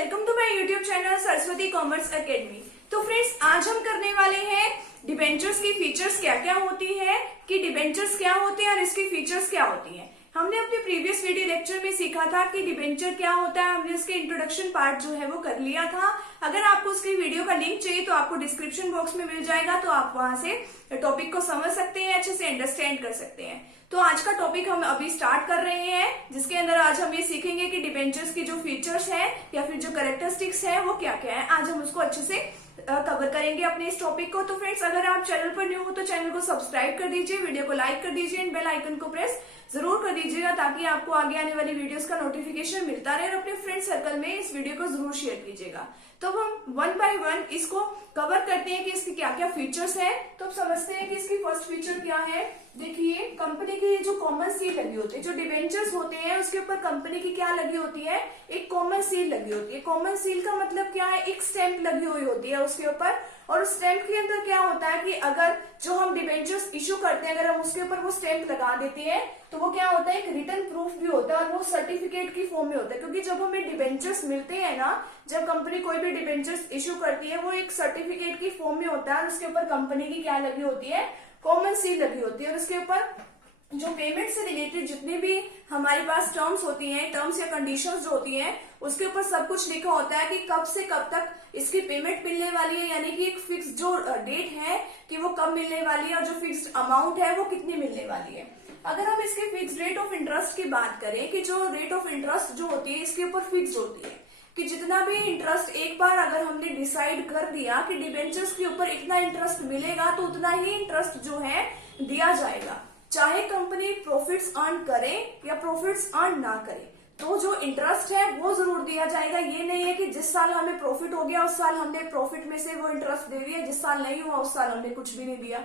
Welcome to my YouTube channel Saraswati commerce academy. तो friends, आज हम करने वाले हैं डिबेंचर्स की फीचर्स क्या क्या होती है, कि डिबेंचर्स क्या होते हैं और इसकी फीचर्स क्या होती हैं। हमने अपने प्रीवियस वीडियो लेक्चर में सीखा था कि डिबेंचर क्या होता है, हमने उसके इंट्रोडक्शन पार्ट जो है वो कर लिया था। अगर आपको उसकी वीडियो का लिंक चाहिए तो आपको डिस्क्रिप्शन बॉक्स में मिल जाएगा, तो आप वहां से टॉपिक को समझ सकते हैं, अच्छे से अंडरस्टैंड कर सकते हैं। तो आज का टॉपिक हम अभी स्टार्ट कर रहे हैं, जिसके अंदर आज हम ये सीखेंगे कि डिबेंचर्स की जो फीचर्स हैं या फिर जो कैरेक्टरिस्टिक्स हैं वो क्या क्या है। आज हम उसको अच्छे से कवर करेंगे अपने इस टॉपिक को। तो फ्रेंड्स, अगर आप चैनल पर न्यू हो तो चैनल को सब्सक्राइब कर दीजिए, वीडियो को लाइक कर दीजिए एंड बेल आइकन को प्रेस जरूर कर दीजिएगा, ताकि आपको आगे आने वाली वीडियोस का नोटिफिकेशन मिलता रहे। और अपने फ्रेंड सर्कल में इस वीडियो को जरूर शेयर कीजिएगा। तो हम वन बाय वन इसको कवर करते हैं कि इसकी क्या क्या फीचर्स हैं। तो अब समझते हैं कि इसकी फर्स्ट फीचर क्या है। देखिए, कंपनी की जो कॉमन सील लगी होती है, जो डिबेंचर्स होते हैं उसके ऊपर कंपनी की क्या लगी होती है, एक कॉमन सील लगी होती है। कॉमन सील का मतलब क्या है, एक स्टैंप लगी हुई होती है उसके ऊपर। और उस स्टैंप के अंदर क्या होता है कि अगर जो हम डिबेंचर्स इशू करते हैं, अगर हम उसके ऊपर वो स्टैंप लगा देते हैं तो वो क्या होता है, एक रिटर्न प्रूफ भी होता है और वो सर्टिफिकेट की फॉर्म में होता है। क्योंकि जब हमें डिबेंचर्स मिलते हैं ना, जब कंपनी कोई भी डिबेंचर्स इशू करती है, वो एक सर्टिफिकेट की फॉर्म में होता है और उसके ऊपर कंपनी की क्या लगी होती है, कॉमन सील लगी होती है। और उसके ऊपर जो पेमेंट से रिलेटेड जितनी भी हमारे पास टर्म्स होती हैं, टर्म्स या कंडीशंस जो होती हैं, उसके ऊपर सब कुछ लिखा होता है कि कब से कब तक इसकी पेमेंट मिलने वाली है, यानी कि एक फिक्स जो डेट है कि वो कब मिलने वाली है और जो फिक्स्ड अमाउंट है वो कितनी मिलने वाली है। अगर हम इसके फिक्स रेट ऑफ इंटरेस्ट की बात करें, कि जो रेट ऑफ इंटरेस्ट जो होती है इसके ऊपर फिक्स होती है कि जितना भी इंटरेस्ट एक बार अगर हमने डिसाइड कर दिया कि डिबेंचर्स के ऊपर इतना इंटरेस्ट मिलेगा तो उतना ही इंटरेस्ट जो है दिया जाएगा, चाहे कंपनी प्रॉफिट्स अर्न करे या प्रॉफिट्स अर्न ना करे, तो जो इंटरेस्ट है वो जरूर दिया जाएगा। ये नहीं है कि जिस साल हमें प्रॉफिट हो गया उस साल हमने प्रॉफिट में से वो इंटरेस्ट दे दिया, जिस साल नहीं हुआ उस साल हमने कुछ भी नहीं दिया।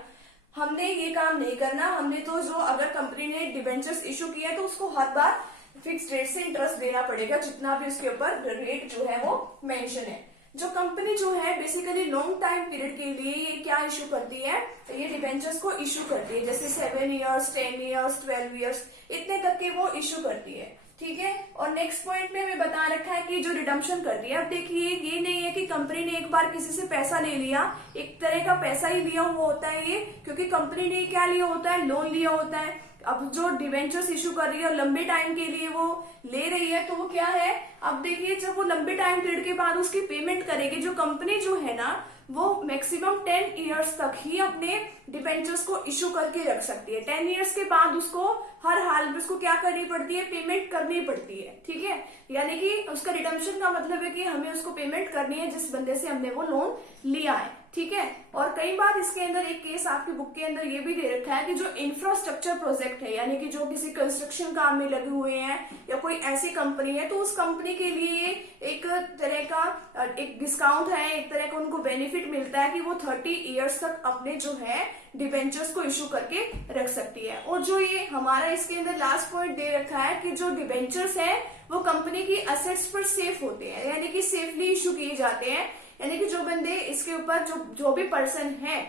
हमने ये काम नहीं करना। हमने तो जो अगर कंपनी ने डिबेंचर्स इशू किया है तो उसको हर बार फिक्स रेट से इंटरेस्ट देना पड़ेगा, जितना भी उसके ऊपर रेट जो है वो मेंशन है। जो कंपनी जो है बेसिकली लॉन्ग टाइम पीरियड के लिए ये क्या इशू करती है, तो ये डिबेंचर्स को इशू करती है, जैसे 7 ईयर्स, 10 ईयर्स, 12 ईयर्स, इतने तक के वो इशू करती है। ठीक है। और नेक्स्ट पॉइंट में हमें बता रखा है कि जो रिडम्पशन करती है। अब देखिए, ये नहीं है कि कंपनी ने एक बार किसी से पैसा ले लिया, एक तरह का पैसा ही लिया हुआ होता है ये, क्योंकि कंपनी ने क्या लिया होता है, लोन लिया होता है। अब जो डिबेंचर्स इशू कर रही है और लंबे टाइम के लिए वो ले रही है, तो वो क्या है, अब देखिए जब वो लंबे टाइम पीरियड के बाद उसकी पेमेंट करेगी, जो कंपनी जो है ना वो मैक्सिमम 10 ईयर्स तक ही अपने डिबेंचर्स को इशू करके रख सकती है। 10 ईयर्स के बाद उसको हर हाल में उसको क्या करनी पड़ती है, पेमेंट करनी पड़ती है। ठीक है, यानी कि उसका रिडम्पशन का मतलब है कि हमें उसको पेमेंट करनी है जिस बंदे से हमने वो लोन लिया है। ठीक है। और कई बार इसके अंदर एक केस आपकी बुक के अंदर ये भी दे रखा है कि जो इंफ्रास्ट्रक्चर प्रोजेक्ट है, यानी कि जो किसी कंस्ट्रक्शन काम में लगे हुए हैं या कोई ऐसी कंपनी है, तो उस कंपनी के लिए एक तरह का एक डिस्काउंट है, एक तरह का उनको बेनिफिट मिलता है कि वो 30 ईयर्स तक अपने जो है डिबेंचर्स को इशू करके रख सकती है। और जो ये हमारा इसके अंदर लास्ट पॉइंट दे रखा है कि जो डिबेंचर्स है वो कंपनी की असेट्स पर सेफ होते हैं, यानी कि सेफली इशू किए जाते हैं। यानी कि जो बंदे इसके ऊपर जो भी पर्सन है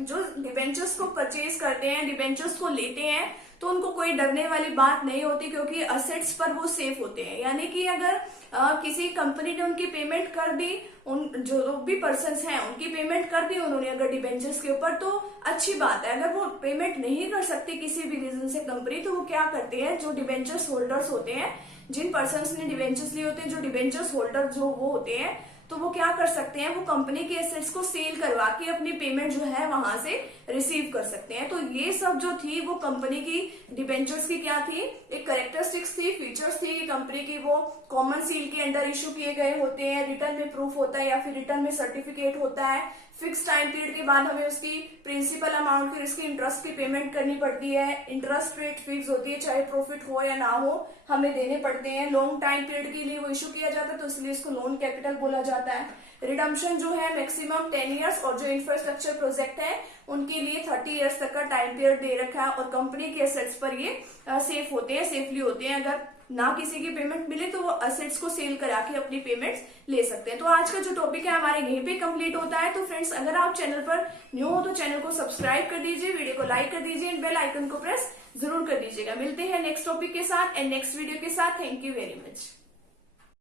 जो डिबेंचर्स को परचेज करते हैं, डिबेंचर्स को लेते हैं, तो उनको कोई डरने वाली बात नहीं होती, क्योंकि असेट्स पर वो सेफ होते हैं। यानी कि अगर किसी कंपनी ने उनकी पेमेंट कर दी, उन जो भी पर्सन्स हैं उनकी पेमेंट कर दी उन्होंने अगर डिबेंचर्स के ऊपर, तो अच्छी बात है। अगर वो पेमेंट नहीं कर सकती किसी भी रीजन से कंपनी, तो वो क्या करते हैं, जो डिबेंचर्स होल्डर्स होते हैं, जिन पर्सन्स ने डिबेंचर्स लिए होते हैं, जो डिबेंचर्स होल्डर जो वो होते हैं, तो वो क्या कर सकते हैं, वो कंपनी के एसेट्स को सेल करवा के अपनी पेमेंट जो है वहां से रिसीव कर सकते हैं। तो ये सब जो थी वो कंपनी की डिबेंचर्स की क्या थी, एक कैरेक्टरिस्टिक्स थी, फीचर्स थी। कंपनी की वो कॉमन सील के अंदर इशू किए गए होते हैं, रिटर्न में प्रूफ होता है या फिर रिटर्न में सर्टिफिकेट होता है। फिक्स टाइम पीरियड के बाद हमें उसकी प्रिंसिपल अमाउंट फिर उसकी इंटरेस्ट की पेमेंट करनी पड़ती है। इंटरेस्ट रेट फिक्स होती है, चाहे प्रॉफिट हो या ना हो हमें देने पड़ते हैं। लॉन्ग टाइम पीरियड के लिए वो इशू किया जाता है, तो इसलिए इसको लोन कैपिटल बोला जाता है। रिडम्पशन जो है मैक्सिमम 10 ईयर्स, और जो इंफ्रास्ट्रक्चर प्रोजेक्ट है उनके लिए 30 ईयर्स तक का टाइम पीरियड दे रखा है। और कंपनी के एसेट्स पर ये सेफ होते हैं, सेफली होते हैं। अगर ना किसी की पेमेंट मिले तो वो असेट्स को सेल करा के अपनी पेमेंट्स ले सकते हैं। तो आज का जो टॉपिक है हमारे यहीं पे कंप्लीट होता है। तो फ्रेंड्स, अगर आप चैनल पर न्यू हो तो चैनल को सब्सक्राइब कर दीजिए, वीडियो को लाइक कर दीजिए एंड बेल आइकन को प्रेस जरूर कर दीजिएगा। मिलते हैं नेक्स्ट टॉपिक के साथ एंड नेक्स्ट वीडियो के साथ। Thank you very much.